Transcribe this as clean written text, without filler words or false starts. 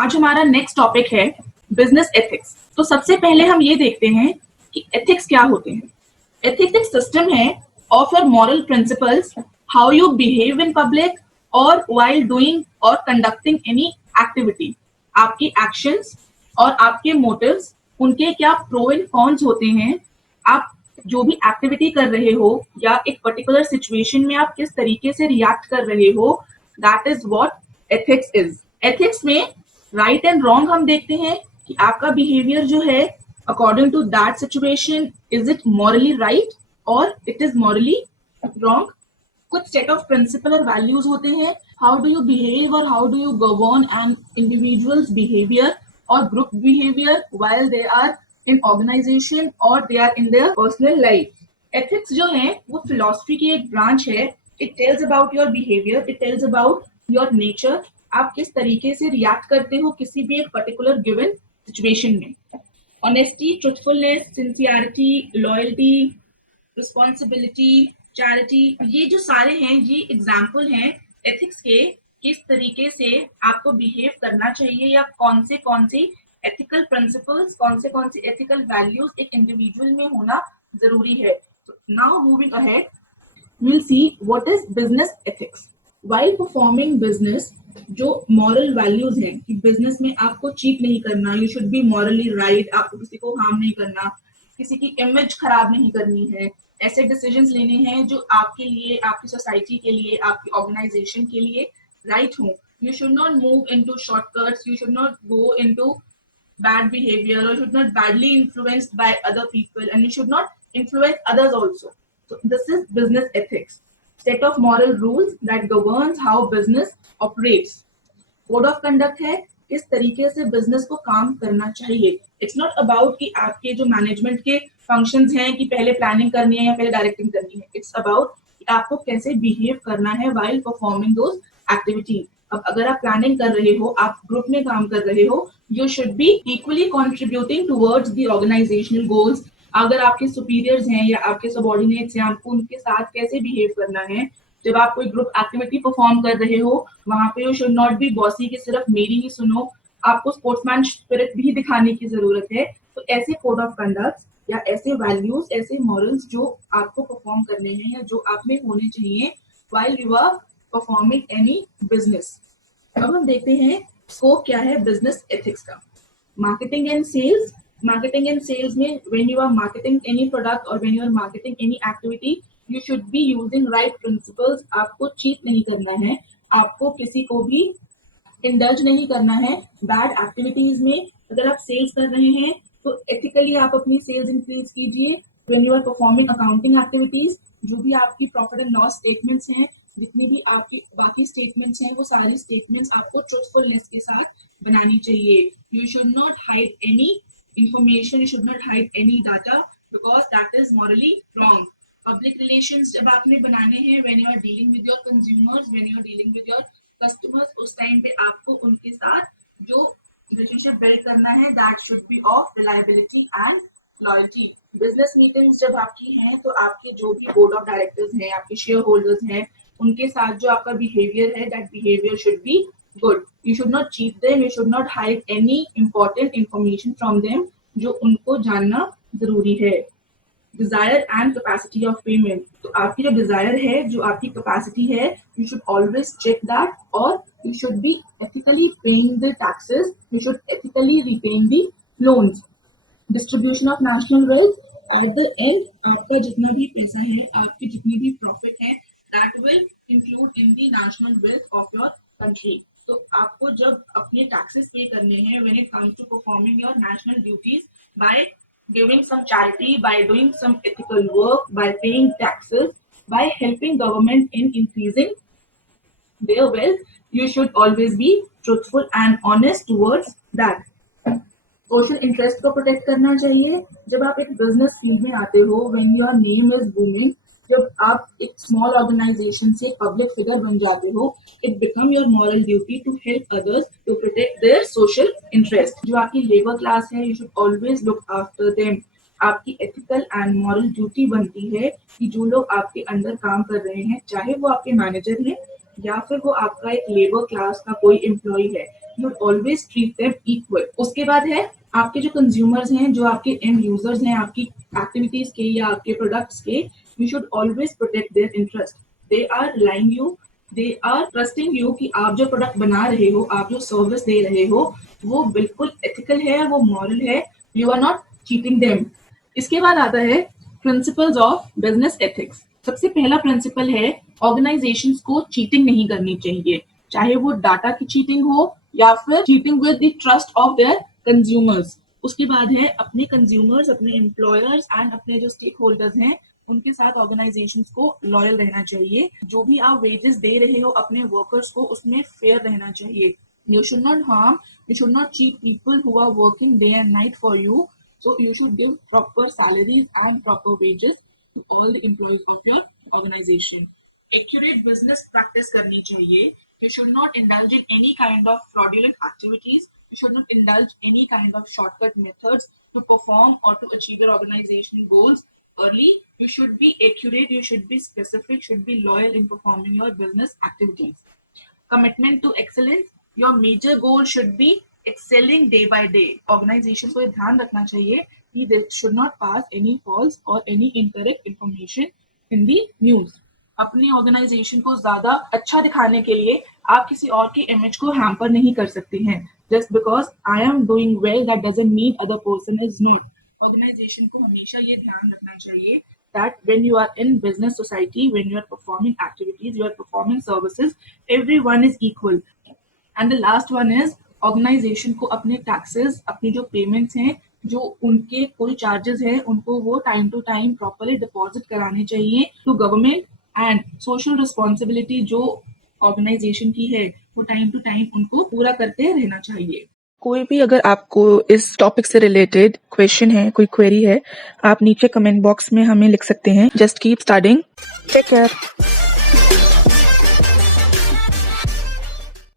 आज हमारा next topic है बिजनेस एथिक्स। तो सबसे पहले हम ये देखते हैं कि एथिक्स क्या होते हैं। एथिक्स एक सिस्टम है of your moral principles, how you behave in public और व्हाइल डूइंग और कंडक्टिंग एनी एक्टिविटी। आपकी एक्शंस और आपके मोटिव्स, उनके क्या प्रो एंड कॉन्स होते हैं। आप जो भी एक्टिविटी कर रहे हो या एक पर्टिकुलर सिचुएशन में आप किस तरीके से रिएक्ट कर रहे हो, that is what ethics is. Ethics में राइट एंड रॉन्ग हम देखते हैं कि आपका बिहेवियर जो है according to that situation, is it morally right और इट इज मॉरली रॉन्ग। कुछ सेट ऑफ प्रिंसिपल और वैल्यूज होते हैं, हाउ डू यू बिहेव और how do you govern an individual's behaviour और group behaviour while they are in organisation और they are in their personal life. Ethics जो है वो फिलॉसफी की एक ब्रांच है। It tells about your behaviour, it tells about your nature, आप किस तरीके से रिएक्ट करते हो किसी भी एक पर्टिकुलर गिवन सिचुएशन में। Honesty, truthfulness, sincerity, loyalty, responsibility, charity, ये जो सारे हैं ये एग्जाम्पल हैं एथिक्स के, किस तरीके से आपको बिहेव करना चाहिए या कौन से एथिकल प्रिंसिपल्स, कौन से एथिकल वैल्यूज एक इंडिविजुअल में होना जरूरी है। Now moving ahead, we'll see what is business ethics. While performing business, जो moral values हैं कि business में आपको cheat नहीं करना, you should be morally right, आपको किसी को harm नहीं करना, किसी की image खराब नहीं करनी है, ऐसे decisions लेने हैं जो आपके लिए, आपकी society के लिए, आपकी organization के लिए right हो। You should not move into shortcuts, you should not go into bad behavior, or should not badly influenced by other people, and you should not influence others also. So this is business ethics, set of moral rules that governs how business operates. Code of conduct है किस तरीके से business को काम करना चाहिए। It's not about कि आपके जो मैनेजमेंट के फंक्शंस हैं कि पहले प्लानिंग करनी है या पहले डायरेक्टिंग करनी है। इट्स अबाउट कि आपको कैसे बिहेव करना है व्हाइल परफॉर्मिंग दोज एक्टिविटीज। अब अगर आप प्लानिंग कर रहे हो, आप ग्रुप में काम कर रहे हो, you should be equally contributing towards the organisational goals. अगर आपके सुपीरियर्स हैं या आपके सबॉर्डिनेट्स हैं, आपको उनके साथ कैसे बिहेव करना है। जब आप कोई ग्रुप एक्टिविटी परफॉर्म कर रहे हो, वहां पे you should not be bossy कि सिर्फ मेरी ही सुनो, आपको स्पोर्ट्समैन स्पिरिट भी दिखाने की जरूरत है। तो ऐसे कोड ऑफ कंडक्ट या ऐसे वैल्यूज, ऐसे मॉरल्स जो आपको परफॉर्म करने हैं या जो आप में होने चाहिए while you are performing any business. अब हम देखते हैं स्कोप क्या है बिजनेस एथिक्स का। Marketing and sales, marketing and sales में when you are marketing any product or when you are marketing any activity, you should be using right principles. आपको cheat नहीं करना है, आपको किसी को भी indulge नहीं करना है bad activities में। अगर आप sales कर रहे हैं तो ethically आप अपनी sales increase कीजिए। when you are performing accounting activities, जो भी आपकी profit and loss statements हैं, जितनी भी आपकी बाकी statements हैं, वो सारी statements आपको truthfulness के साथ बनानी चाहिए। You should not hide any information, you should not hide any data because that is morally wrong. Public relations जब आपने बनाने हैं, when you are dealing with your consumers, when you are dealing with your customers, उस time पे आपको उनके साथ जो रिलेशनशिप बिल्ड करना है, that should be of reliability and loyalty. Business meetings जब आपकी हैं तो आपके जो भी बोर्ड ऑफ डायरेक्टर्स हैं, आपके शेयर होल्डर्स हैं, उनके साथ जो आपका बिहेवियर है, that behavior should be good. You should not cheat them, you should not hide any important information from them जो उनको जानना जरूरी है। Desire and capacity of payment, तो आपकी जो desire है, जो आपकी capacity है, you should always check that, और you should be ethically paying the taxes, you should ethically repaying the loans. Distribution of national wealth, at the end आपका जितना भी पैसा है, आपकी जितनी भी profit है, that will include in the national wealth of your country. तो आपको जब अपने टैक्सेस पे करने हैं, when it comes to performing your national duties by giving some charity, by doing some ethical work, by paying taxes, by helping government in increasing their wealth, you should always be truthful and honest towards that. Social interest को protect करना चाहिए। जब आप एक business field में आते हो, when your name is booming, जब आप एक स्मॉल ऑर्गेनाइजेशन से पब्लिक फिगर बन जाते हो, it become your moral duty to help others to protect their social interest. जो आपकी लेबर क्लास है, you should always look after them. आपकी एथिकल एंड मॉरल ड्यूटी बनती है कि जो लोग आपके अंडर काम कर रहे हैं, चाहे वो आपके मैनेजर हैं या फिर वो आपका एक लेबर क्लास का कोई एम्प्लॉय है, you always treat them equal. उसके बाद है आपके जो कंज्यूमर्स हैं, जो आपके एंड यूजर्स हैं आपकी एक्टिविटीज के या आपके प्रोडक्ट्स के, you should always protect their interest. They are relying you, they are trusting you कि आप जो प्रोडक्ट बना रहे हो, आप जो सर्विस दे रहे हो, वो बिल्कुल एथिकल है, वो मॉरल है, you are not cheating them. इसके बाद आता है प्रिंसिपल्स ऑफ बिजनेस एथिक्स। सबसे पहला प्रिंसिपल है ऑर्गेनाइजेशंस को चीटिंग नहीं करनी चाहिए, चाहे वो डाटा की चीटिंग हो या फिर cheating with the trust of their consumers. उसके बाद है अपने कंज्यूमर्स, अपने एम्प्लॉयर्स एंड अपने जो स्टेक होल्डर्स हैं उनके साथ ऑर्गेनाइजेशंस को लॉयल रहना चाहिए। जो भी आप वेजेस दे रहे हो अपने वर्कर्स को, उसमें फेयर रहना चाहिए। You should not harm, you should not cheat people who are working day and night for you. So you should give proper salaries and proper wages to all the employees of your organization. Accurate business practice करनी चाहिए. You should not indulge in any kind of fraudulent activities. You should not indulge any kind of shortcut methods to perform or to achieve your organization goals early. You should be accurate, you should be specific, should be loyal in performing your business activities. Commitment to excellence. Your major goal should be excelling day by day. Organization को ये ध्यान रखना चाहिए कि they should not pass any false or any incorrect information in the news. अपनी organisation को ज्यादा अच्छा दिखाने के लिए आप किसी और की इमेज को हैम्पर नहीं कर सकते हैं। Just because I am doing well that doesn't mean other person is not. Organisation को हमेशा ये ध्यान रखना चाहिए that when you are in business society, when you are performing activities, you are performing services, everyone is equal. And the last one is organization को अपने taxes, अपनी जो payments हैं, जो उनके कोई charges हैं, उनको वो time to time properly deposit कराने चाहिए to government, and social responsibility जो organization की है वो time to time उनको पूरा करते रहना चाहिए। कोई भी अगर आपको इस टॉपिक से रिलेटेड क्वेश्चन है, कोई क्वेरी है, आप नीचे कमेंट बॉक्स में हमें लिख सकते हैं। Just keep studying, take care.